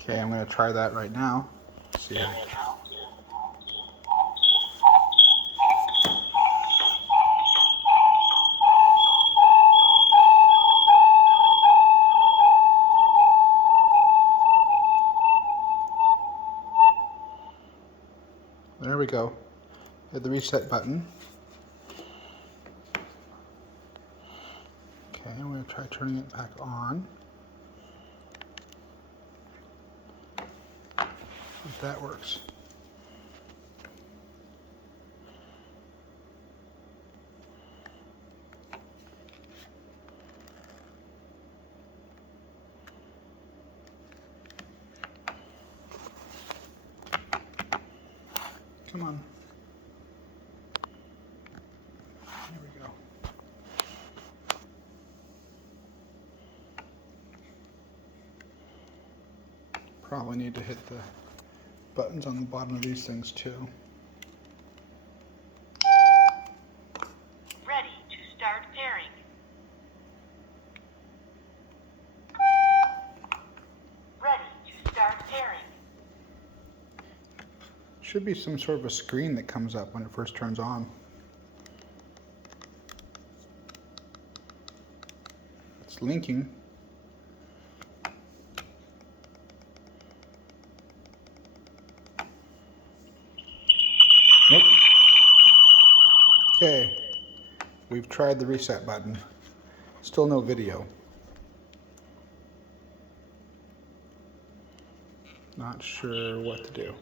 Okay, I'm going to try that right now. See how. There we go. Hit the reset button. Okay, I'm going to try turning it back on. If that works. Come on. Here we go. Probably need to hit the buttons on the bottom of these things too. Ready to start pairing. Ready to start pairing. Should be some sort of a screen that comes up when it first turns on. It's linking. Nope. Okay, we've tried the reset button. Still no video. Not sure what to do.